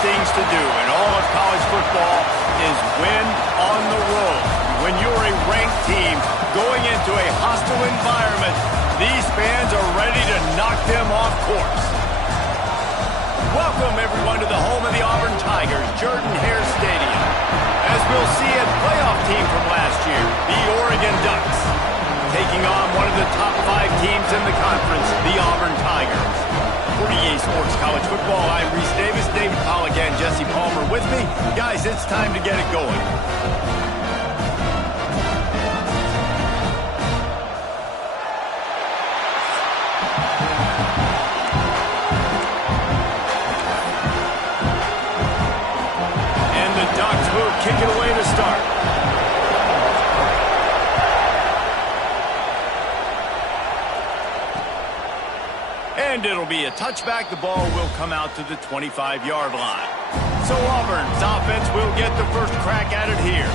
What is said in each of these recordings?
things to do in all of college football is win on the road. When you're a ranked team going into a hostile environment, these fans are ready to knock them off course. Welcome, everyone, to the home of the Auburn Tigers, Jordan-Hare Stadium. As we'll see, a playoff team from last year, the Oregon Ducks, taking on one of the top 5 teams in the conference, the Auburn Tigers. For EA Sports College Football, I'm Reese Davis, David Pollack, and Jesse Palmer with me. Guys, it's time to get it going. Kick it away to start. And it'll be a touchback. The ball will come out to the 25-yard line. So Auburn's offense will get the first crack at it here.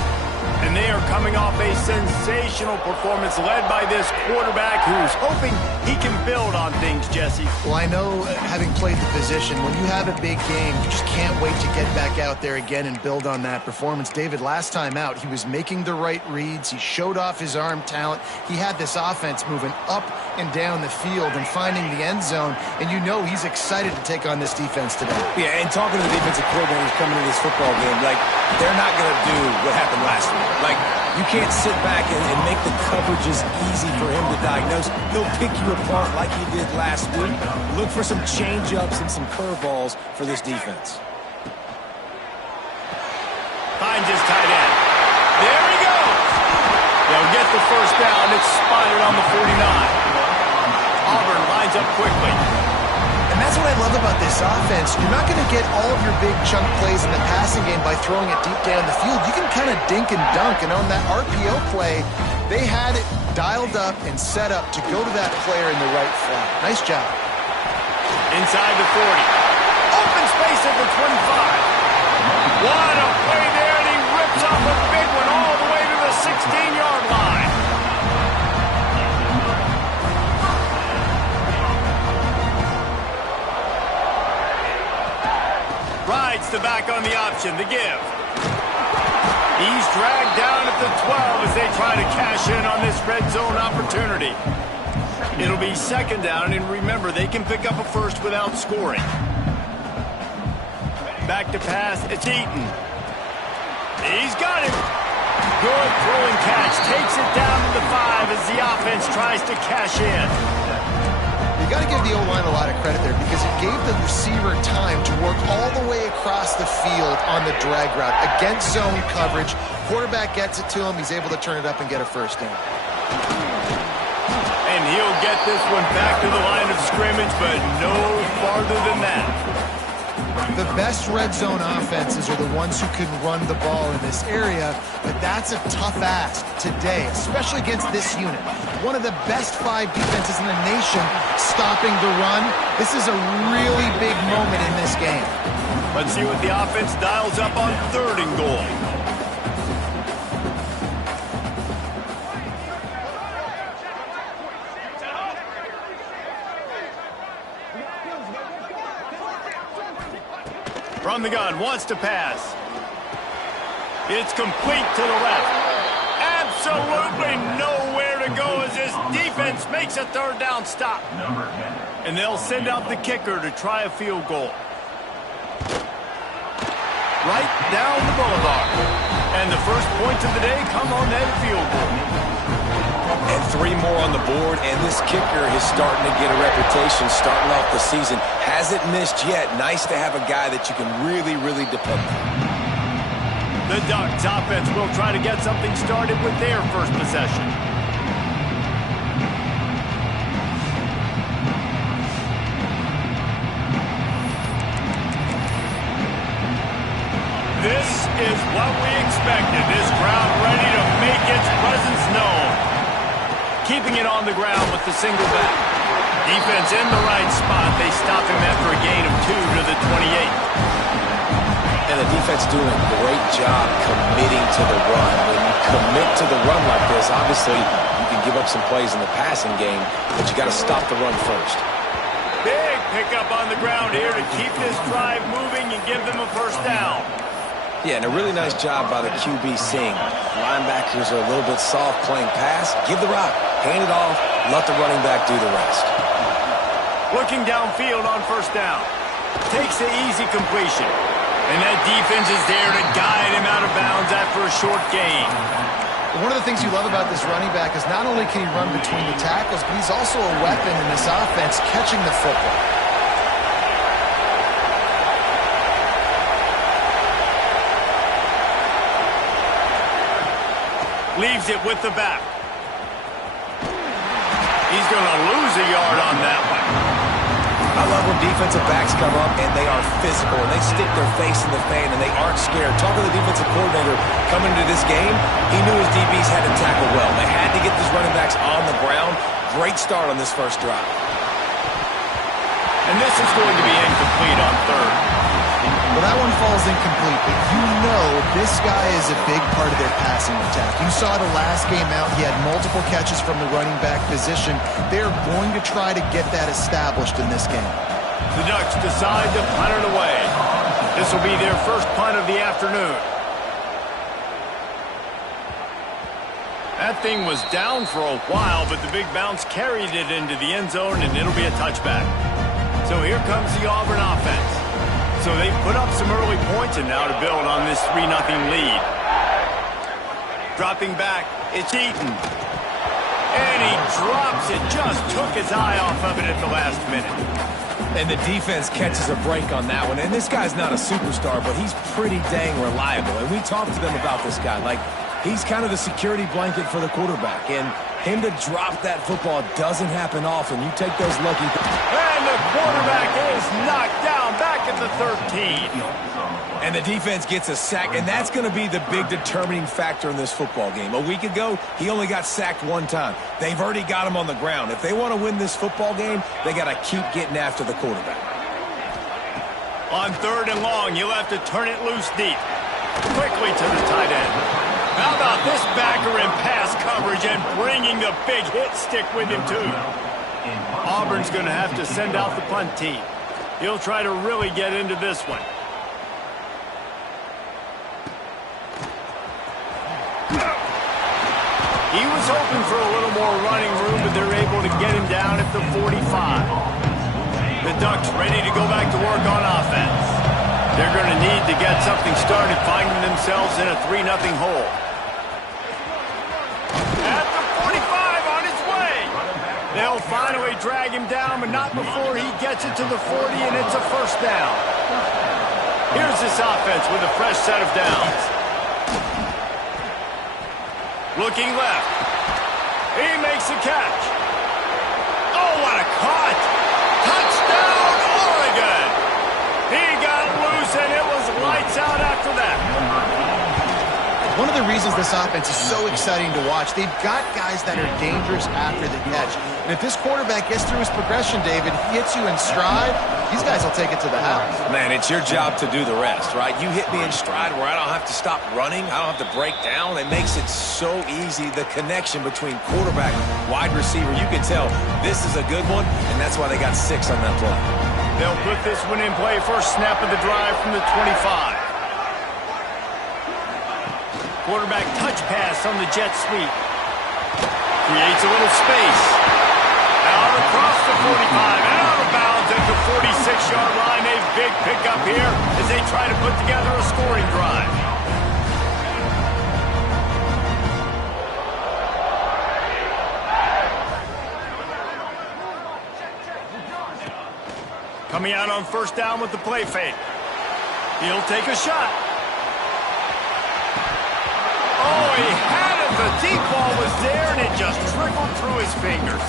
And they are coming off a sensational performance led by this quarterback who's hoping he can build on things, Jesse. Well, I know, having played the position, when you have a big game, you just can't wait to get back out there again and build on that performance. David, last time out, he was making the right reads. He showed off his arm talent. He had this offense moving up and down the field and finding the end zone. And you know he's excited to take on this defense today. Yeah, and talking to the defensive coordinators coming into this football game, like, they're not going to do what happened last week. Like, you can't sit back and make the coverages easy for him to diagnose. He'll pick you apart like he did last week. Look for some change-ups and some curveballs for this defense. Finds his tight end. There he goes. They'll get the first down. It's spotted on the 49. Auburn lines up quickly. And that's what I love about this offense. You're not going to get all of your big chunk plays in the passing game by throwing it deep down the field. You can kind of dink and dunk. And on that RPO play, they had it dialed up and set up to go to that player in the right flat. Nice job. Inside the 40. Open space at the 25. What a play there, and he rips off a big one all the way to the 16-yard line. Rides the back on the option, the give. He's dragged down at the 12 as they try to cash in on this red zone opportunity. It'll be second down, and remember, they can pick up a first without scoring. Back to pass, it's Eaton. He's got it. Good throwing catch, takes it down to the 5 as the offense tries to cash in. You got to give the O-line a lot of credit there because it gave the receiver time to work all the way across the field on the drag route against zone coverage. Quarterback gets it to him. He's able to turn it up and get a first down. And he'll get this one back to the line of scrimmage, but no farther than that. The best red zone offenses are the ones who can run the ball in this area, but that's a tough ask today, especially against this unit. One of the best 5 defenses in the nation stopping the run. This is a really big moment in this game. Let's see what the offense dials up on 3rd and goal. From the gun, wants to pass. It's complete to the left. Absolutely nowhere to go as this defense makes a 3rd down stop. And they'll send out the kicker to try a field goal. Right down the boulevard. And the first points of the day come on that field goal. And 3 more on the board, and this kicker is starting to get a reputation starting off the season. Hasn't missed yet. Nice to have a guy that you can really, really depend on. The Ducks offense will try to get something started with their first possession. This is what we expected. This crowd ready to make its presence known. Keeping it on the ground with the single back. Defense in the right spot. They stop him after a gain of 2 to the 28. And the defense doing a great job committing to the run. When you commit to the run like this, obviously you can give up some plays in the passing game, but you got to stop the run first. Big pick up on the ground here to keep this drive moving and give them a first down. Yeah, and a really nice job by the QB seeing. Linebackers are a little bit soft playing pass. Give the rock, hand it off, let the running back do the rest. Looking downfield on first down. Takes the easy completion. And that defense is there to guide him out of bounds after a short gain. One of the things you love about this running back is not only can he run between the tackles, but he's also a weapon in this offense catching the football. Leaves it with the back. He's going to lose a yard on that one. I love when defensive backs come up and they are physical and they stick their face in the fan and they aren't scared. Talking to the defensive coordinator coming into this game, he knew his DBs had to tackle well. They had to get these running backs on the ground. Great start on this first drive. And this is going to be incomplete on third. Well, that one falls incomplete, but you know this guy is a big part of their passing attack. You saw the last game out, he had multiple catches from the running back position. They're going to try to get that established in this game. The Ducks decide to punt it away. This will be their first punt of the afternoon. That thing was down for a while, but the big bounce carried it into the end zone, and it'll be a touchback. So here comes the Auburn offense. So they've put up some early points and now to build on this 3-0 lead. Dropping back, it's Eaton. And he drops it, just took his eye off of it at the last minute. And the defense catches a break on that one. And this guy's not a superstar, but he's pretty dang reliable. And we talked to them about this guy. Like, he's kind of the security blanket for the quarterback. And him to drop that football doesn't happen often. You take those lucky... And the quarterback is knocked down back at the 13. And the defense gets a sack, and that's going to be the big determining factor in this football game. A week ago, he only got sacked one time. They've already got him on the ground. If they want to win this football game, they got to keep getting after the quarterback. On third and long, you'll have to turn it loose deep. Quickly to the tight end. How about this backer in pass coverage and bringing the big hit stick with him, too? Auburn's going to have to send out the punt team. He'll try to really get into this one. He was hoping for a little more running room, but they're able to get him down at the 45. The Ducks ready to go back to work on offense. They're going to need to get something started, finding themselves in a 3-0 hole. At the 45 on his way. They'll finally drag him down, but not before he gets it to the 40, and it's a first down. Here's this offense with a fresh set of downs. Looking left. He makes a catch. Oh, what a cut. Touchdown, Oregon. He got loose, and it was lights out after that. One of the reasons this offense is so exciting to watch, they've got guys that are dangerous after the catch. And if this quarterback gets through his progression, David, he hits you in stride, these guys will take it to the house. Man, it's your job to do the rest, right? You hit me in stride where I don't have to stop running. I don't have to break down. It makes it so easy, the connection between quarterback, wide receiver. You can tell this is a good one, and that's why they got 6 on that play. They'll put this one in play, first snap of the drive from the 25. Quarterback touch pass on the jet sweep. Creates a little space. Out across the 45 and out of bounds at the 46-yard line. A big pickup here as they try to put together a scoring drive. Coming out on first down with the play fake. He'll take a shot. Oh, he had it. The deep ball was there, and it just trickled through his fingers.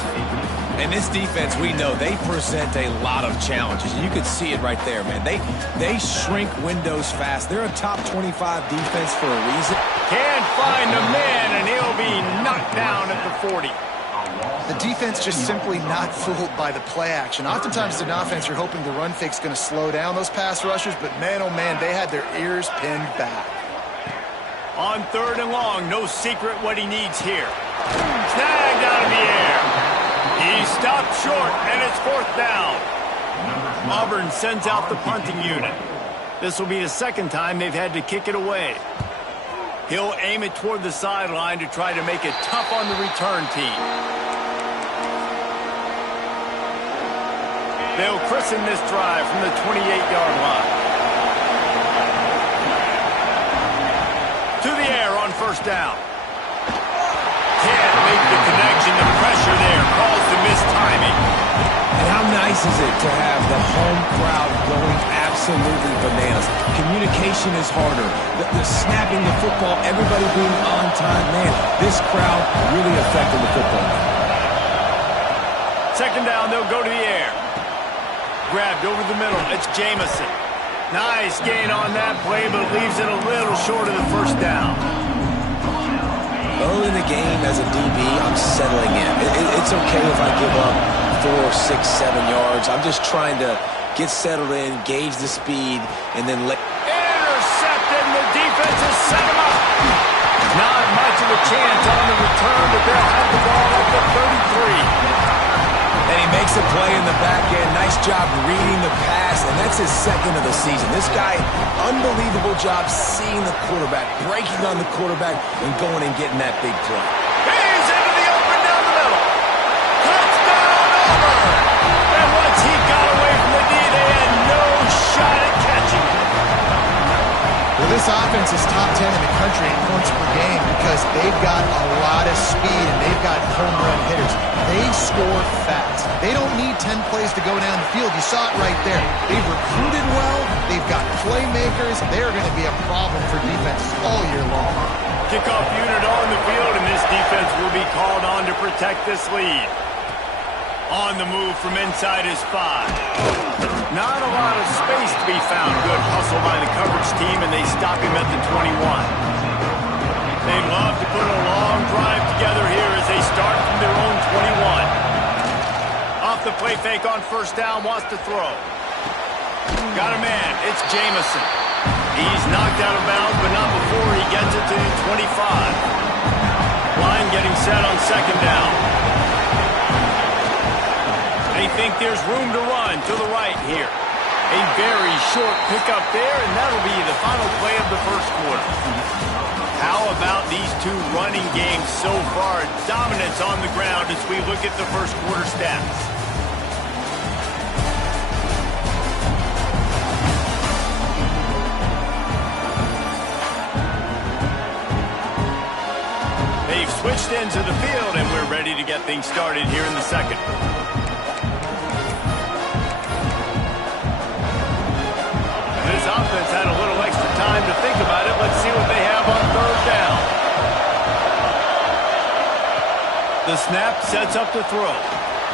And this defense, we know, they present a lot of challenges. You can see it right there, man. They shrink windows fast. They're a top 25 defense for a reason. Can't find a man, and he'll be knocked down at the 40. The defense just simply not fooled by the play action. Oftentimes, in offense, you're hoping the run fake's going to slow down those pass rushers, but man, oh man, they had their ears pinned back. On third and long, no secret what he needs here. Snagged out of the air. He stopped short, and it's fourth down. Auburn sends out the punting unit. This will be the second time they've had to kick it away. He'll aim it toward the sideline to try to make it tough on the return team. They'll christen this drive from the 28-yard line. To the air on first down. Can't make the connection. The pressure there caused the missed timing. And how nice is it to have the home crowd going absolutely bananas? Communication is harder. The snapping the football, everybody being on time. Man, this crowd really affected the football game. Second down, they'll go to the air. Grabbed over the middle. It's Jamison. Nice gain on that play, but leaves it a little short of the first down. Early in the game as a DB, I'm settling in. It's okay if I give up 4, 6, 7 yards. I'm just trying to get settled in, gauge the speed, and then let... Intercepted, and the defense has set him up. Not much of a chance on the return, but they'll have the ball at the 33. And he makes a play in the back end. Nice job reading the pass, and that's his second of the season. This guy, unbelievable job seeing the quarterback, breaking on the quarterback, and going and getting that big play. He's into the open down the middle. Touchdown, Auburn! And once he got away from the D, they had no shot at catching him. Well, this offense is top 10 in the country in points per game because they've got a lot of speed and they've got home run hitters. They score fast. They don't need 10 plays to go down the field. You saw it right there. They've recruited well. They've got playmakers. They're going to be a problem for defenses all year long. Kickoff unit on the field, and this defense will be called on to protect this lead. On the move from inside his 5. Not a lot of space to be found. Good hustle by the coverage team, and they stop him at the 21. They'd love to put a long drive together here as they start from their own 21. Off the play fake on first down, wants to throw. Got a man, it's Jamison. He's knocked out of bounds, but not before he gets it to the 25. Line getting set on second down. They think there's room to run to the right here. A very short pickup there, and that'll be the final play of the first quarter. How about these two running games so far? Dominance on the ground as we look at the first quarter stats. They've switched into the field, and we're ready to get things started here in the second. This offense had a little extra time to think about it. Let's see what they have on third down. The snap sets up the throw.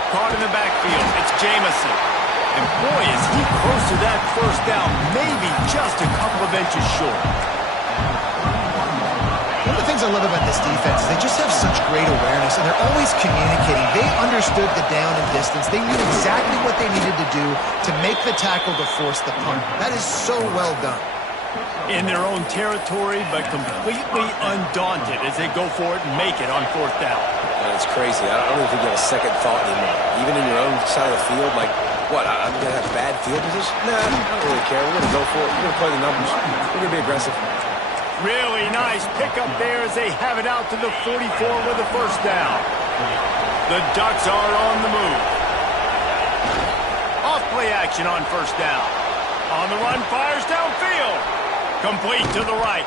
Caught in the backfield. It's Jamison. And boy, is he close to that first down. Maybe just a couple of inches short. One of the things I love about this defense is they just have such great awareness, and they're always communicating. They understood the down and distance. They knew exactly what they needed to do to make the tackle to force the punt. That is so well done. In their own territory, but completely undaunted as they go for it and make it on fourth down. It's crazy. I don't even think you have a second thought anymore. Even in your own side of the field, like, what, I'm going to have bad field position? Nah, I don't really care. We're going to go for it. We're going to play the numbers. We're going to be aggressive. Really nice pickup there as they have it out to the 44 with the first down. The Ducks are on the move. Off play action on first down. On the run, fires downfield. Complete to the right.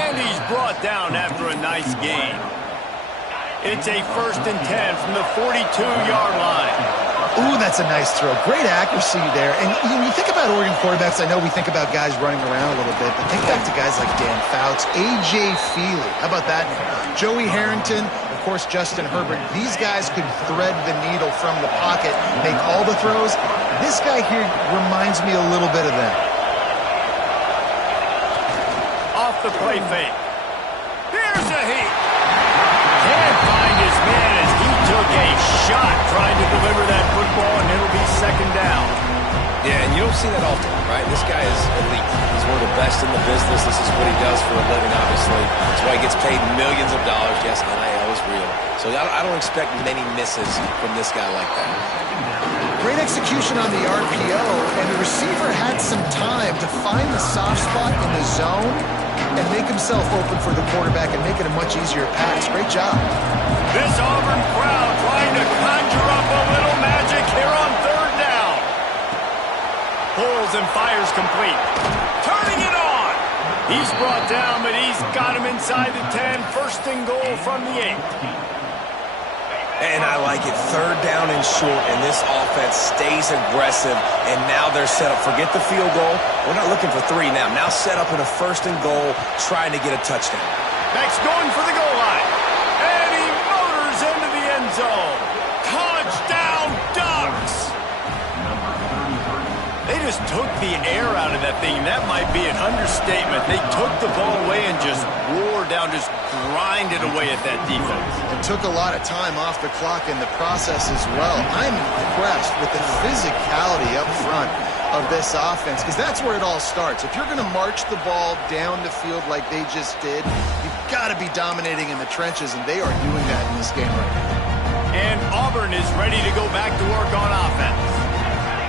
And he's brought down after a nice gain. It's a 1st and 10 from the 42-yard line. Ooh, that's a nice throw. Great accuracy there. And when you think about Oregon quarterbacks, I know we think about guys running around a little bit, but think back to guys like Dan Fouts, A.J. Feely. How about that name? Joey Harrington, of course, Justin Herbert. These guys could thread the needle from the pocket, make all the throws. This guy here reminds me a little bit of them. Off the play fake. Here's a heat. Can't find his man as he took a shot trying to deliver that football, and it'll be second down. Yeah, and you don't see that often, right? This guy is elite. He's one of the best in the business. This is what he does for a living, obviously. That's why he gets paid millions of dollars. Yes, NIL is real. So I don't expect many misses from this guy like that. Great execution on the RPO, and the receiver had some time to find the soft spot in the zone and make himself open for the quarterback and make it a much easier pass. Great job. This Auburn crowd trying to conjure up a little magic here on third down. Pulls and fires complete. Turning it on. He's brought down, but he's got him inside the 10. First and goal from the 8. And I like it. Third down and short, and this offense stays aggressive, and now they're set up. Forget the field goal. We're not looking for 3 now. Now set up in a first and goal, trying to get a touchdown. Next going for the goal line. And he motors into the end zone. Touchdown, Ducks! They just took the air out of that thing. That might be an understatement. They took the ball away and just wore down, just grinded away at that defense. It took a lot of time off the clock in the process as well. I'm impressed with the physicality up front of this offense, because that's where it all starts. If you're going to march the ball down the field like they just did, you've got to be dominating in the trenches, and they are doing that in this game right now. And Auburn is ready to go back to work on offense.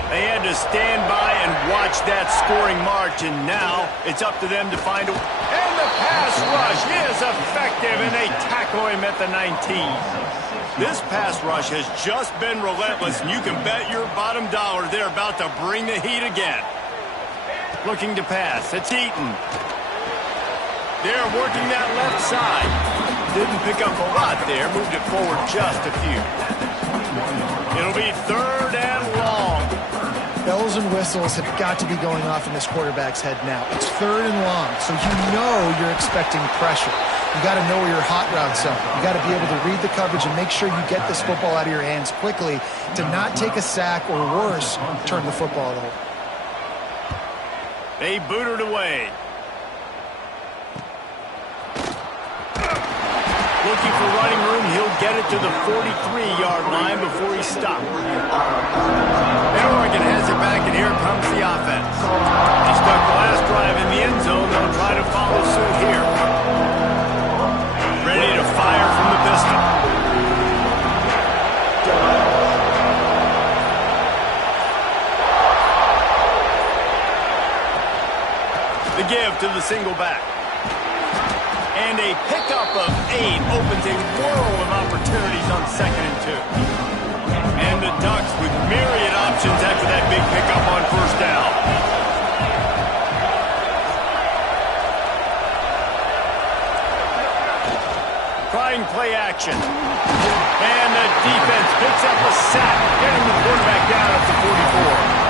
They had to stand by and watch that scoring march, and now it's up to them to find a... And the pass rush is effective, and they tackle him at the 19. This pass rush has just been relentless, and you can bet your bottom dollar they're about to bring the heat again. Looking to pass. It's Eaton. They're working that left side. Didn't pick up a lot there. Moved it forward just a few. It'll be third and long. Bells and whistles have got to be going off in this quarterback's head now. It's third and long, so you know you're expecting pressure. You got to know where your hot routes are. You got to be able to read the coverage and make sure you get this football out of your hands quickly to not take a sack or worse, turn the football over. They boot it away. Looking for running room, he'll get it to the 43-yard line before he stops. And Oregon has it back, and here comes the offense. They stuck the last drive in the end zone. They'll try to follow suit here. Ready to fire from the pistol. The give to the single back. And a pickup of 8 opens a world of opportunities on 2nd and 2. And the Ducks with myriad options after that big pickup on first down. Trying play action. And the defense picks up a sack, getting the quarterback down at the 44.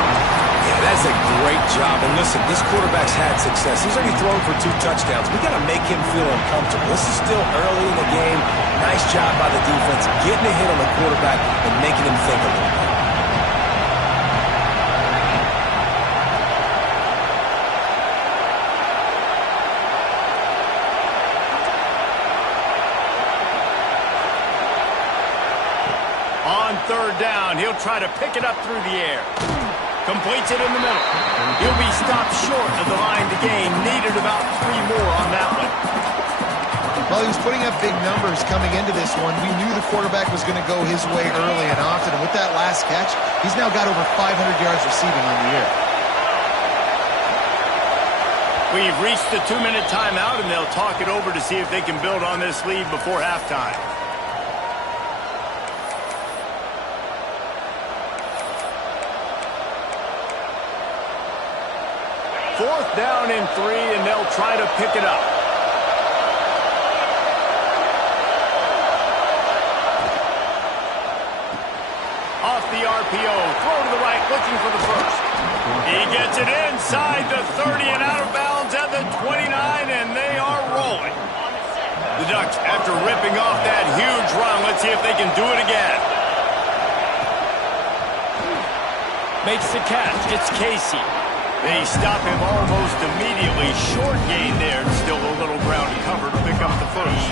Yeah, that's a great job. And listen, this quarterback's had success. He's already thrown for 2 touchdowns. We got to make him feel uncomfortable. This is still early in the game. Nice job by the defense, getting a hit on the quarterback and making him think a little bit. On third down, he'll try to pick it up through the air. Completes it in the middle. He'll be stopped short of the line to gain. Needed about 3 more on that one. Well, he was putting up big numbers coming into this one. We knew the quarterback was going to go his way early and often. And with that last catch, he's now got over 500 yards receiving on the year. We've reached the 2-minute timeout, and they'll talk it over to see if they can build on this lead before halftime. Fourth down and 3, and they'll try to pick it up. Off the RPO, throw to the right, looking for the first. He gets it inside the 30 and out of bounds at the 29, and they are rolling. The Ducks, after ripping off that huge run, let's see if they can do it again. Makes the catch. It's Casey. They stop him almost immediately. Short gain there. Still a little ground cover to pick up the first.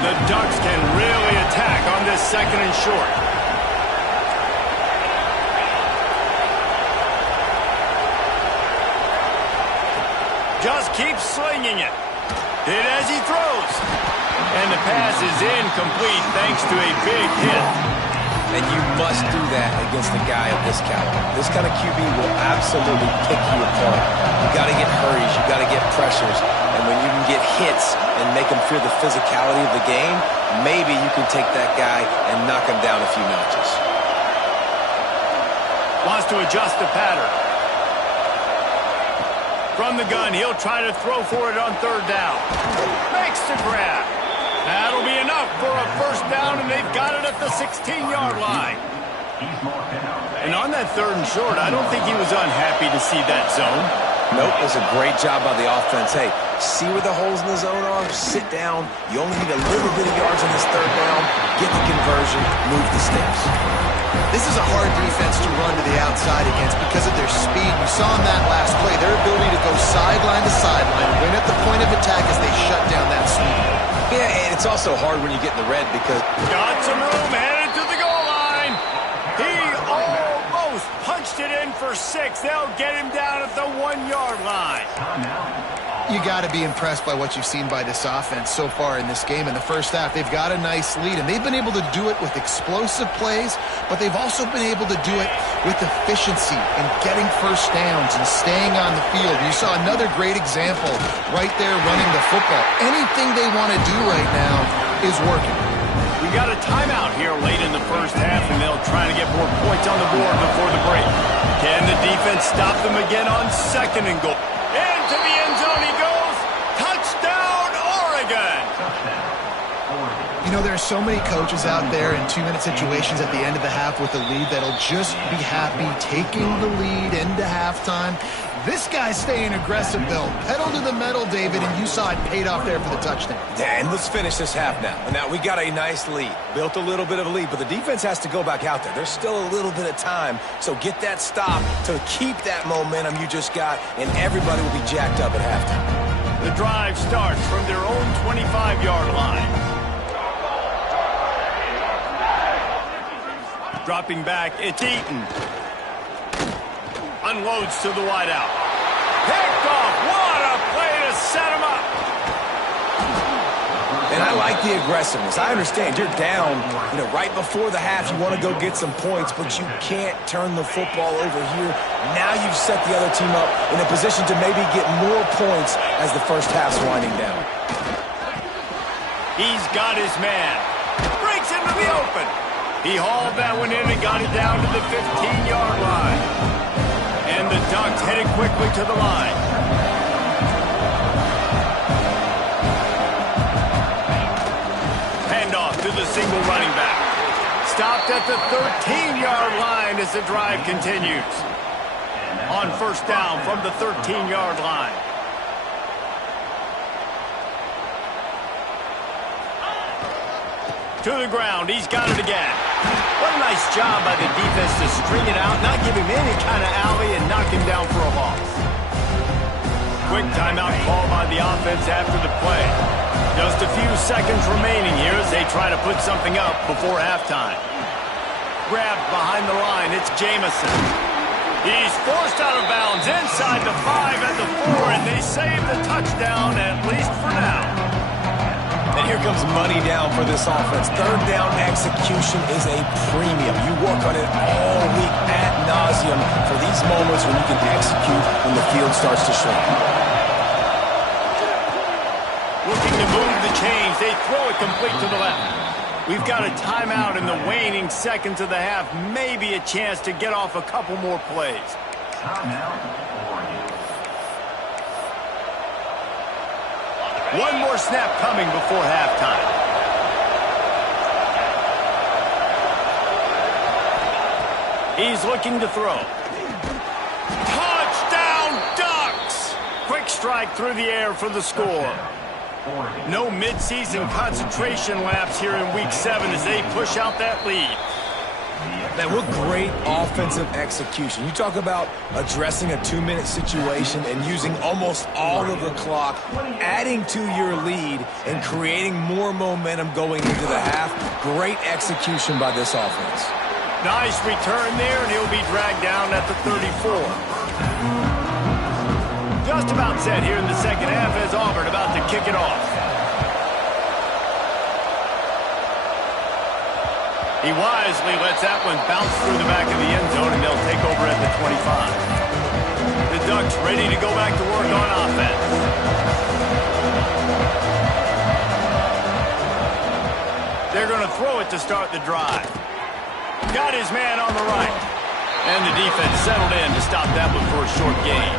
The Ducks can really attack on this 2nd and short. Just keeps slinging it. Hit as he throws. And the pass is incomplete thanks to a big hit. And you must do that against a guy of this caliber. This kind of QB will absolutely pick you apart. You got to get hurries, you got to get pressures, and when you can get hits and make them feel the physicality of the game, maybe you can take that guy and knock him down a few notches. Wants to adjust the pattern. From the gun, he'll try to throw for it on third down. Makes the grab. That'll be enough for a first down, and they've got it at the 16-yard line. And on that third and short, I don't think he was unhappy to see that zone. Nope, it was a great job by the offense. Hey, see where the holes in the zone are? Sit down. You only need a little bit of yards on this third down. Get the conversion. Move the sticks. This is a hard defense to run to the outside against because of their speed. You saw in that last play, their ability to go sideline to sideline, win at the point of attack as they shut down that speed. Yeah, and it's also hard when you get in the red because... Got some room, headed to the goal line. He almost punched it in for 6. They'll get him down at the 1-yard line. You got to be impressed by what you've seen by this offense so far in this game. In the first half, they've got a nice lead, and they've been able to do it with explosive plays, but they've also been able to do it with efficiency and getting first downs and staying on the field. You saw another great example right there running the football. Anything they want to do right now is working. We got a timeout here late in the first half, and they'll try to get more points on the board before the break. Can the defense stop them again on second and goal? Into the end zone he goes. Touchdown, Oregon. You know, there are so many coaches out there in 2-minute situations at the end of the half with a lead that'll just be happy taking the lead into halftime. This guy's staying aggressive, though. Pedal to the metal, David, and you saw it paid off there for the touchdown. And let's finish this half now. Now, we got a nice lead. Built a little bit of a lead, but the defense has to go back out there. There's still a little bit of time, so get that stop to keep that momentum you just got, and everybody will be jacked up at halftime. The drive starts from their own 25-yard line. Dropping back, it's Eaton. Unloads to the wideout. Picked off. What a play to set him up. And I like the aggressiveness. I understand you're down, right before the half. You want to go get some points, but you can't turn the football over here. Now you've set the other team up in a position to maybe get more points as the first half's winding down. He's got his man. Breaks into the open. He hauled that one in and got it down to the 15-yard line. And the Ducks headed quickly to the line. Handoff to the single running back. Stopped at the 13-yard line as the drive continues. On first down from the 13-yard line. To the ground, he's got it again. What a nice job by the defense to string it out, not give him any kind of alley, and knock him down for a loss. Quick timeout call by the offense after the play. Just a few seconds remaining here as they try to put something up before halftime. Grabbed behind the line, it's Jamison. He's forced out of bounds inside the 5 at the 4, and they save the touchdown, at least for now. And here comes money down for this offense. Third down execution is a premium. You work on it all week ad nauseum for these moments when you can execute when the field starts to shrink. Looking to move the chains. They throw it complete to the left. We've got a timeout in the waning seconds of the half. Maybe a chance to get off a couple more plays. One more snap coming before halftime. He's looking to throw. Touchdown, Ducks! Quick strike through the air for the score. No midseason concentration laps here in Week 7 as they push out that lead. Man, what great offensive execution. You talk about addressing a 2-minute situation and using almost all of the clock, adding to your lead and creating more momentum going into the half. Great execution by this offense. Nice return there, and he'll be dragged down at the 34. Just about set here in the second half as Auburn about to kick it off. He wisely lets that one bounce through the back of the end zone, and they'll take over at the 25. The Ducks ready to go back to work on offense. They're going to throw it to start the drive. Got his man on the right. And the defense settled in to stop that one for a short gain.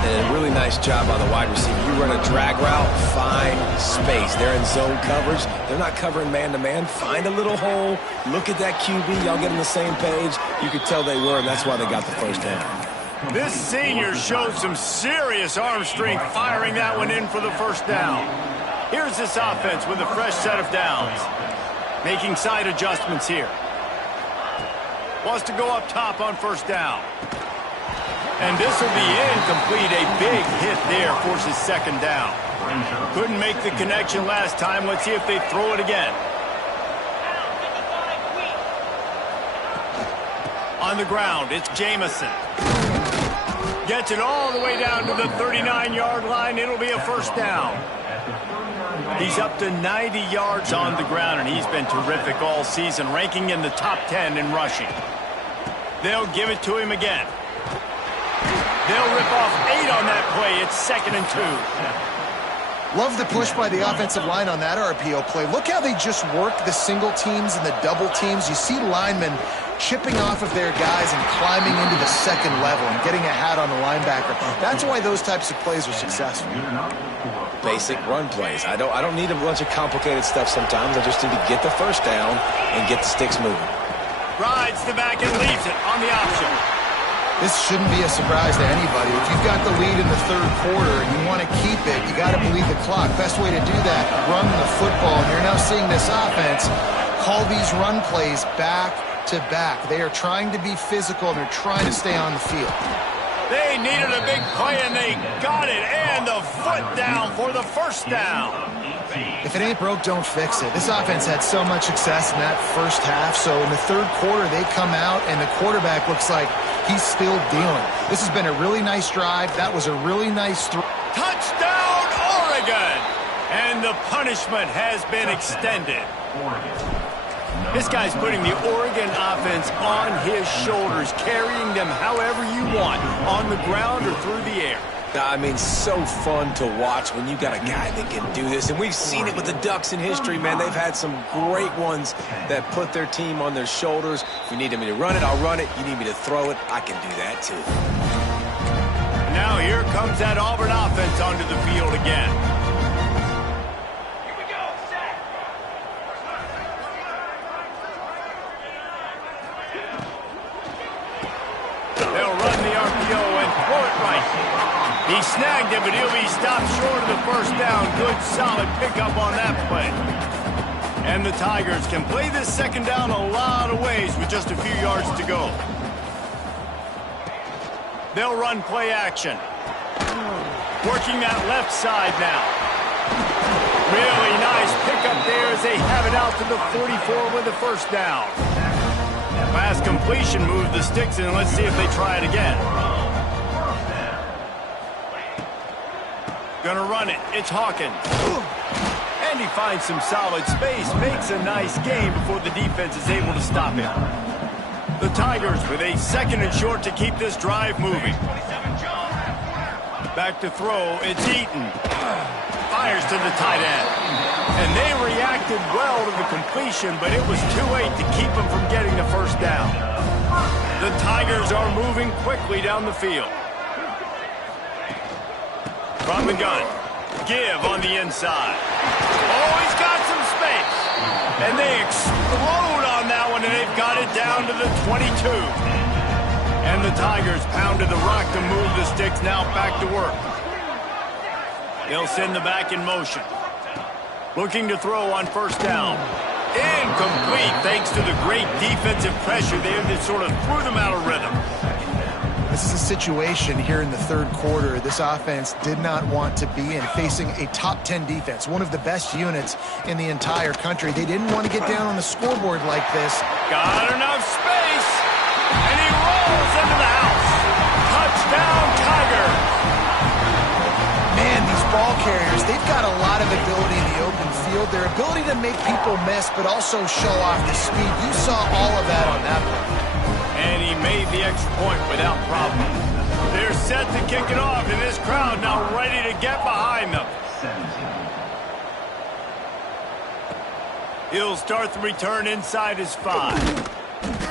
And a really nice job by the wide receiver. You run a drag route, find space. They're in zone coverage. They're not covering man-to-man. Find a little hole. Look at that QB. Y'all get on the same page. You could tell they were, and that's why they got the first down. This senior showed some serious arm strength firing that one in for the first down. Here's this offense with a fresh set of downs. Making side adjustments here. Wants to go up top on first down. And this will be incomplete. A big hit there forces second down. Couldn't make the connection last time. Let's see if they throw it again. On the ground, it's Jamison. Gets it all the way down to the 39-yard line. It'll be a first down. He's up to 90 yards on the ground, and he's been terrific all season, ranking in the top 10 in rushing. They'll give it to him again. They'll rip off 8 on that play. It's 2nd and 2. Love the push by the offensive line on that RPO play. Look how they just work the single teams and the double teams. You see linemen chipping off of their guys and climbing into the second level and getting a hat on the linebacker. That's why those types of plays are successful. Basic run plays. I don't need a bunch of complicated stuff sometimes. I just need to get the first down and get the sticks moving. Rides the back and leaves it on the option. This shouldn't be a surprise to anybody. If you've got the lead in the third quarter and you want to keep it, you got to believe the clock. Best way to do that, run the football. And you're now seeing this offense call these run plays back to back. They are trying to be physical, and they're trying to stay on the field. They needed a big play, and they got it. And the foot down for the first down. If it ain't broke, don't fix it. This offense had so much success in that first half. So in the third quarter, they come out, and the quarterback looks like he's still dealing. This has been a really nice drive. That was a really nice throw. Touchdown, Oregon! And the punishment has been extended. This guy's putting the Oregon offense on his shoulders, carrying them however you want, on the ground or through the air. I mean, so fun to watch when you got a guy that can do this. And we've seen it with the Ducks in history, man. They've had some great ones that put their team on their shoulders. If you need me to run it, I'll run it. You need me to throw it, I can do that too. Now here comes that Auburn offense onto the field again. They'll run the RPO and throw it right. He snagged it, but he'll be stopped short of the first down. Good, solid pickup on that play. And the Tigers can play this second down a lot of ways with just a few yards to go. They'll run play action. Working that left side now. Really nice pickup there as they have it out to the 44 with the first down. Last completion moved the sticks in. Let's see if they try it again. Gonna run it. It's Hawkins. And he finds some solid space. Makes a nice gain before the defense is able to stop him. The Tigers with a 2nd and short to keep this drive moving. Back to throw. It's Eaton. Fires to the tight end. And they reacted well to the completion, but it was too late to keep them from getting the first down. The Tigers are moving quickly down the field. From the gun. Give on the inside. Oh, he's got some space. And they explode on that one, and they've got it down to the 22. And the Tigers pounded the rock to move the sticks. Now back to work. They'll send the back in motion. Looking to throw on first down. Incomplete thanks to the great defensive pressure there that sort of threw them out of rhythm. This is a situation here in the third quarter this offense did not want to be in, facing a top 10 defense, one of the best units in the entire country. They didn't want to get down on the scoreboard like this. Got enough space, and he rolls into the house. Touchdown, Tigers. Man, these ball carriers, they've got a lot of ability in the open field. field, their ability to make people miss, but also show off the speed. You saw all of that on that play. And he made the extra point without problem. They're set to kick it off, and this crowd now ready to get behind them. He'll start the return inside his 5.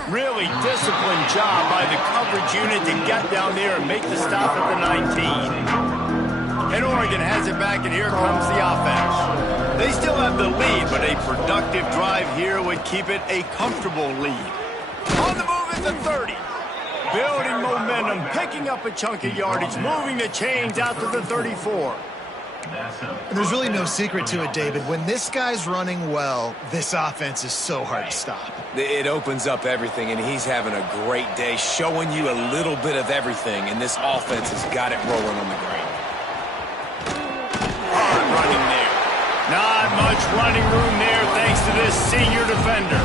Really disciplined job by the coverage unit to get down there and make the stop at the 19. And Oregon has it back, and here comes the offense. They still have the lead, but a productive drive here would keep it a comfortable lead. On the move at the 30. Building momentum, picking up a chunk of yardage, moving the chains out to the 34. And there's really no secret to it, David. When this guy's running well, this offense is so hard to stop. It opens up everything, and he's having a great day, showing you a little bit of everything, and this offense has got it rolling on the ground. Hard running there. Not much running room there thanks to this senior defender.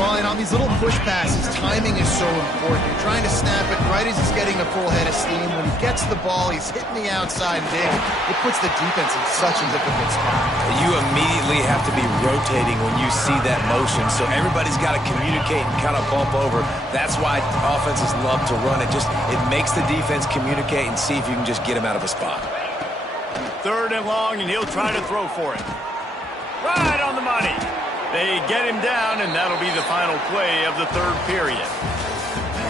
Well, and on these little push passes, timing is so important. You're trying to snap it right as he's getting a full head of steam. When he gets the ball, he's hitting the outside big. It puts the defense in such a difficult spot. You immediately have to be rotating when you see that motion, so everybody's got to communicate and kind of bump over. That's why offenses love to run it. It makes the defense communicate and see if you can just get him out of a spot. 3rd and long, and he'll try to throw for it. Right on the money. They get him down, and that'll be the final play of the 3rd period.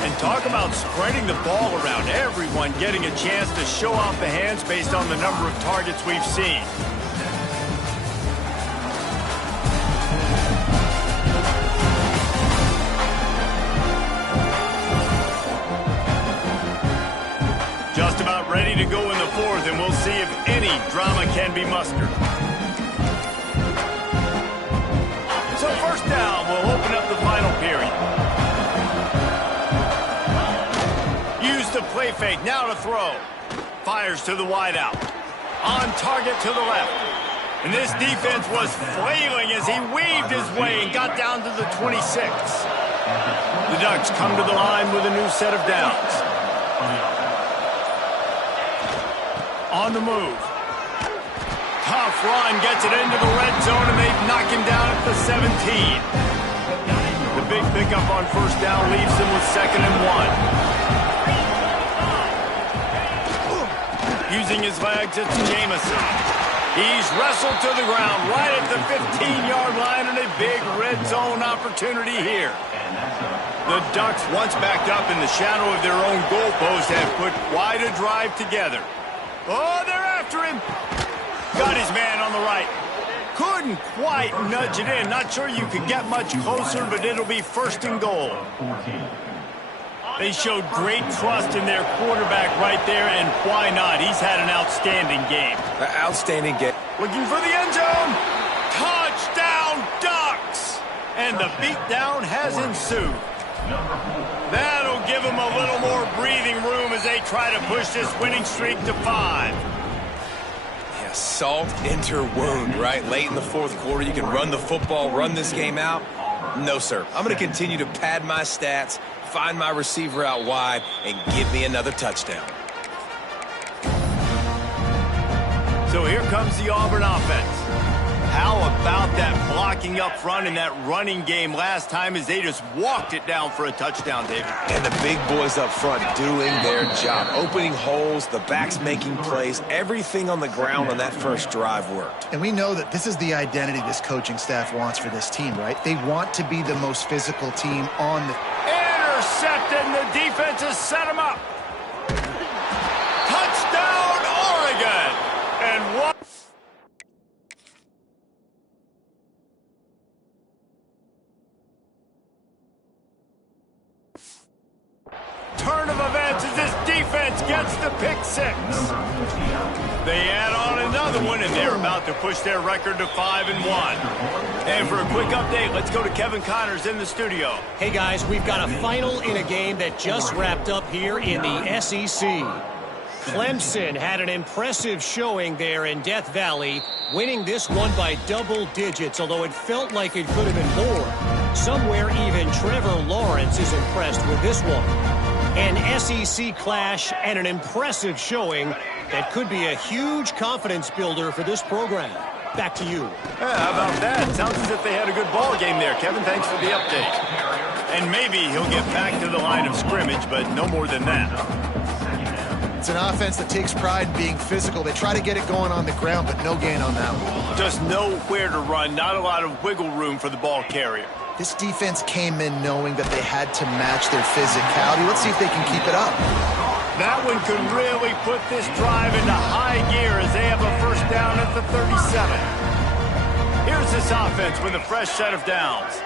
And talk about spreading the ball around. Everyone getting a chance to show off the hands based on the number of targets we've seen. Just about ready to go in the 4th, and we'll see if any drama can be mustered. So 1st down will open up the final period. Use the play fake, now to throw. Fires to the wideout. On target to the left. And this defense was flailing as he weaved his way and got down to the 26. The Ducks come to the line with a new set of downs. On the move. Tough run, gets it into the red zone, and they knock him down at the 17. The big pickup on 1st down leaves them with 2nd and 1. Using his legs, it's Jamison. He's wrestled to the ground right at the 15-yard line, and a big red zone opportunity here. The Ducks, once backed up in the shadow of their own goalpost, have put quite a drive together. Oh, they're after him. Got his man on the right. Couldn't quite nudge it in. Not sure you could get much closer, but it'll be 1st and goal. They showed great trust in their quarterback right there, and why not? He's had an outstanding game. Outstanding game. Looking for the end zone. Touchdown, Ducks! And the beatdown has ensued. That'll give them a little more breathing room as they try to push this winning streak to 5. Salt into wound, right? Late in the 4th quarter, you can run the football, run this game out. No, sir. I'm going to continue to pad my stats, find my receiver out wide, and give me another touchdown. So here comes the Auburn offense. How about that blocking up front in that running game last time as they just walked it down for a touchdown, David? And the big boys up front doing their job. Opening holes, the backs making plays. Everything on the ground on that 1st drive worked. And we know that this is the identity this coaching staff wants for this team, right? They want to be the most physical team on the... Intercepted, and the defense has set him up. Touchdown, Oregon! And what? Turn of events as this defense gets the pick 6. They add on another one, and they're about to push their record to 5 and 1. And for a quick update, let's go to Kevin Connors in the studio. Hey guys, we've got a final in a game that just wrapped up here in the SEC. Clemson had an impressive showing there in Death Valley, winning this one by double digits, although it felt like it could have been more. Somewhere even Trevor Lawrence is impressed with this one. An SEC clash and an impressive showing that could be a huge confidence builder for this program. back to you. Yeah, how about that? Sounds as if they had a good ball game there, Kevin. Thanks for the update. And maybe he'll get back to the line of scrimmage, but no more than that. It's an offense that takes pride in being physical. They try to get it going on the ground, but no gain on that one. Just nowhere to run, not a lot of wiggle room for the ball carrier. This defense came in knowing that they had to match their physicality. Let's see if they can keep it up. That one could really put this drive into high gear as they have a first down at the 37. Here's this offense with a fresh set of downs.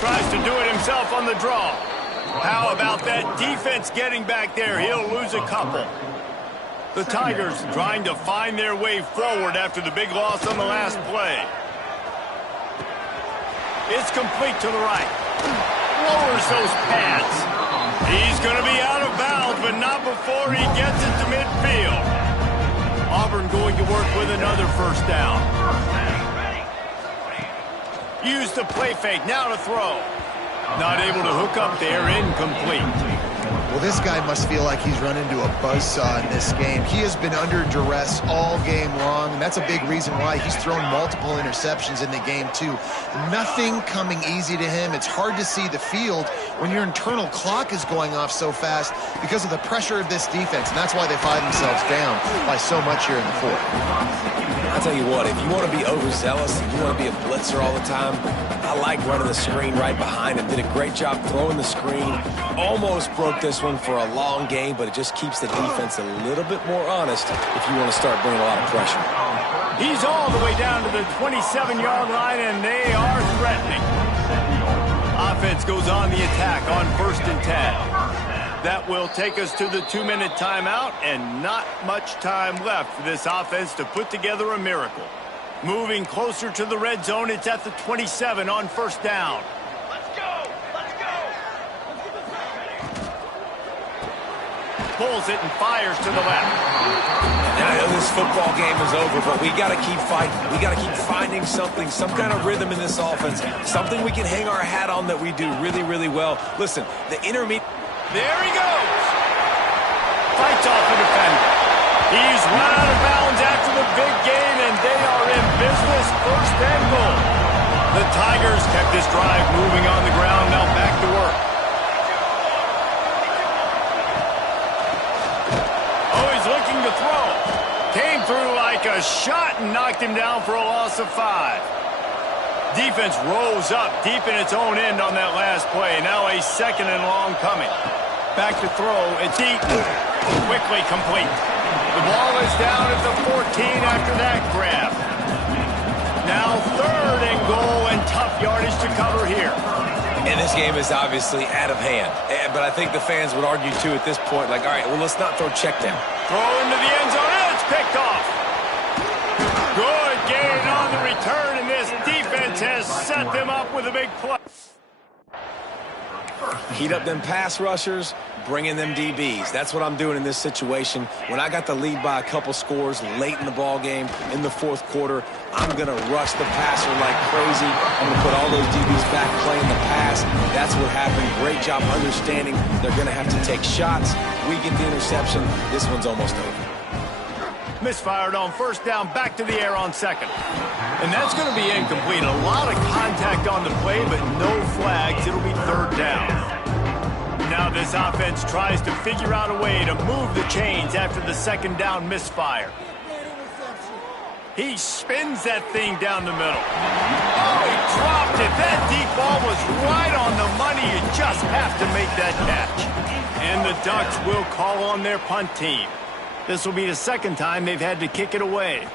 Tries to do it himself on the draw. How about that defense getting back there? He'll lose a couple. The Tigers trying to find their way forward after the big loss on the last play. It's complete to the right. Lowers those pads. He's going to be out of bounds, but not before he gets it to midfield. Auburn going to work with another first down. Use the play fake, now to throw. Not able to hook up there, incomplete. Well, this guy must feel like he's run into a buzzsaw in this game. He has been under duress all game long, and that's a big reason why he's thrown multiple interceptions in the game, too. Nothing coming easy to him. It's hard to see the field when your internal clock is going off so fast because of the pressure of this defense, and that's why they find themselves down by so much here in the fourth. I'll tell you what, if you want to be overzealous and you want to be a blitzer all the time, I like running the screen right behind him. Did a great job throwing the screen. Almost broke this one for a long game, but it just keeps the defense a little bit more honest if you want to start bringing a lot of pressure. He's all the way down to the 27-yard line, and they are threatening. Offense goes on the attack on 1st and 10. That will take us to the 2-minute timeout, and not much time left for this offense to put together a miracle. Moving closer to the red zone, it's at the 27 on 1st down. Let's go! Let's go! Pulls it and fires to the left. And I know this football game is over, but we got to keep fighting. We got to keep finding something, some kind of rhythm in this offense, something we can hang our hat on that we do really, really well. Listen, the intermediate... There he goes. Fights off the defender. He's run out of bounds after the big gain, and they are in business, 1st and goal. The Tigers kept this drive moving on the ground, now back to work. Oh, he's looking to throw. Came through like a shot and knocked him down for a loss of 5. Defense rose up deep in its own end on that last play. Now a 2nd and long coming. Back to throw. It's Eaton. Quickly complete. The ball is down at the 14 after that grab. Now 3rd and goal, and tough yardage to cover here. And this game is obviously out of hand. But I think the fans would argue, too, at this point, like, all right, well, let's not throw check down. Throw into the end zone, and it's picked off. Good gain on the return, and this defense has set them up with a big play. Heat up them pass rushers, bring in them DBs. That's what I'm doing in this situation. When I got the lead by a couple scores late in the ball game, in the 4th quarter, I'm going to rush the passer like crazy. I'm going to put all those DBs back playing the pass. That's what happened. Great job understanding they're going to have to take shots. We get the interception. This one's almost over. Misfired on 1st down, back to the air on 2nd. And that's going to be incomplete. A lot of contact on the play, but no flags. It'll be 3rd down. Now this offense tries to figure out a way to move the chains after the 2nd down misfire. He spins that thing down the middle. Oh, he dropped it. That deep ball was right on the money. You just have to make that catch. And the Ducks will call on their punt team. This will be the 2nd time they've had to kick it away.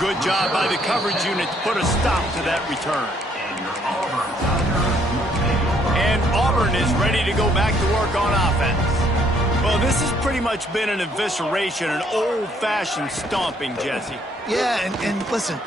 Good job by the coverage unit to put a stop to that return. And Auburn is ready to go back to work on offense. Well, this has pretty much been an evisceration, an old-fashioned stomping, Jesse. Yeah, and listen,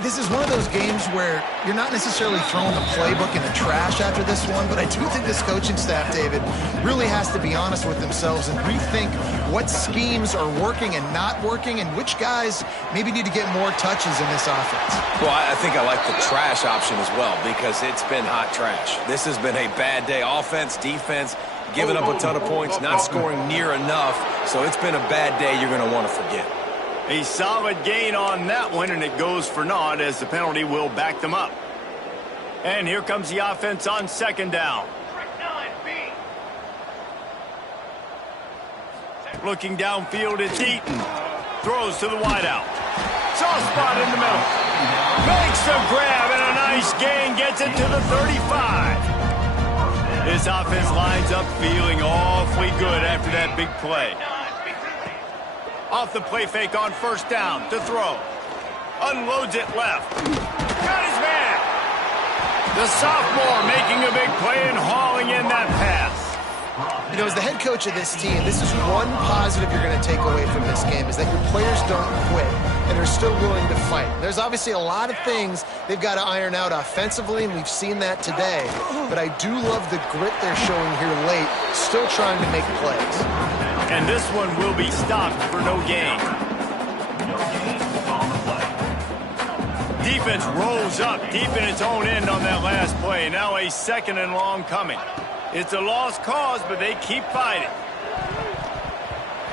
this is one of those games where you're not necessarily throwing the playbook in the trash after this one, but I do think this coaching staff, David, really has to be honest with themselves and rethink what schemes are working and not working and which guys maybe need to get more touches in this offense. Well, I think I like the trash option as well because it's been hot trash. This has been a bad day. Offense, defense, giving up a ton of points, not scoring near enough. So it's been a bad day you're going to want to forget. A solid gain on that one, and it goes for naught as the penalty will back them up. And here comes the offense on second down. Looking downfield, it's Eaton. Throws to the wideout. Soft spot in the middle. Makes the grab, and a nice gain. Gets it to the 35. This offense lines up feeling awfully good after that big play. Off the play fake on first down to throw. Unloads it left. Got his man. The sophomore making a big play and hauling in that pass. You know, as the head coach of this team, this is one positive you're going to take away from this game, is that your players don't quit and are still willing to fight. There's obviously a lot of things they've got to iron out offensively, and we've seen that today. But I do love the grit they're showing here late, still trying to make plays. And this one will be stopped for no gain. Defense rolls up deep in its own end on that last play. Now a second and long coming. It's a lost cause, but they keep fighting.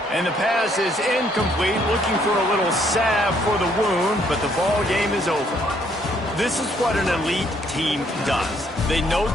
And the pass is incomplete, looking for a little salve for the wound, but the ball game is over. This is what an elite team does. They know